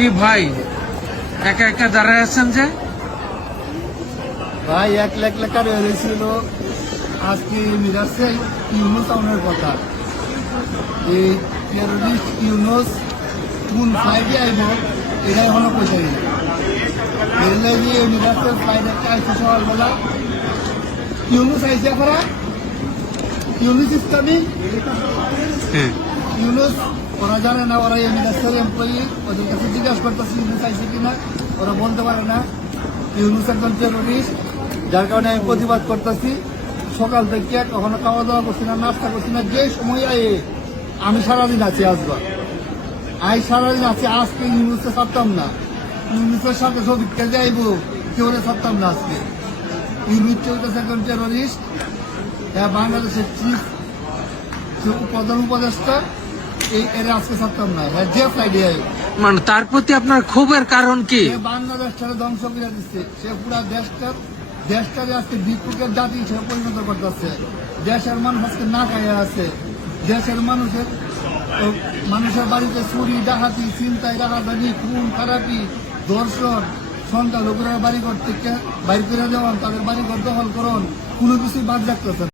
কি ভাই একা একা দাঁড়ায় আছেন যে? ভাই 1 লাখ লেখা রয়েছিল আজকে মিরাজে ইউনুস আউনের কথা। এই টেরোরিস্ট ইউনুস কোন সাইডে আইব এটা এখনো পৌঁছাই না। এর লাগে মিরাজের সাইড একটা আইসে সকালবেলা ইউনুস আইসে করা ইউনুস ইসলামী ইউনুস ওরা জানে না, ওরা মিরাজের এমপ্লয়ি, ওদের কাছে জিজ্ঞাসা করতেছে ইউনুস আইসে কিনা, ওরা বলতে পারে না। ইউনুস একজন টেরোরিস্ট, যার কারণে আমি প্রতিবাদ করতেছি। সকাল থেকে কখনো খাওয়া দাওয়া করছি না, নাস্তা করছি না। যে সময় আয়ে আমি সারাদিন আছি, আসবার সারাদিন আছি। আজকে ইউনুসে ছাড়তাম না, ইউনুসের সাথে সবিককে যাইব কেউ ছাড়তাম না। আজকে ইউনুস চলতেছে একজন টেরোরিস্ট, বাংলাদেশের চিফ প্রধান উপদেষ্টা, এই এরা আজকে ছাড়তাম না। যে ফ্লাইটে আয় মানে তার প্রতি আপনার ক্ষোভের কারণ কি? বাংলাদেশটাকে ধ্বংস করে দিচ্ছে। সে পুরা দেশটাকে আজকে ভিক্ষুকের জাতি হিসেবে পরিণত করতেছে। দেশের মানুষ আজকে না খাইয়া আছে। দেশের মানুষের বাড়িতে চুরি ডাকাতি চিন্তায় ডাকাতি খুন খারাপি ধর্ষণ সংখ্যালঘুরা বাড়িঘর থেকে বাইর করে দেওয়ান, তাদের বাড়িঘর দখল করুন, কোনো কিছুই বাদ রাখতেছে।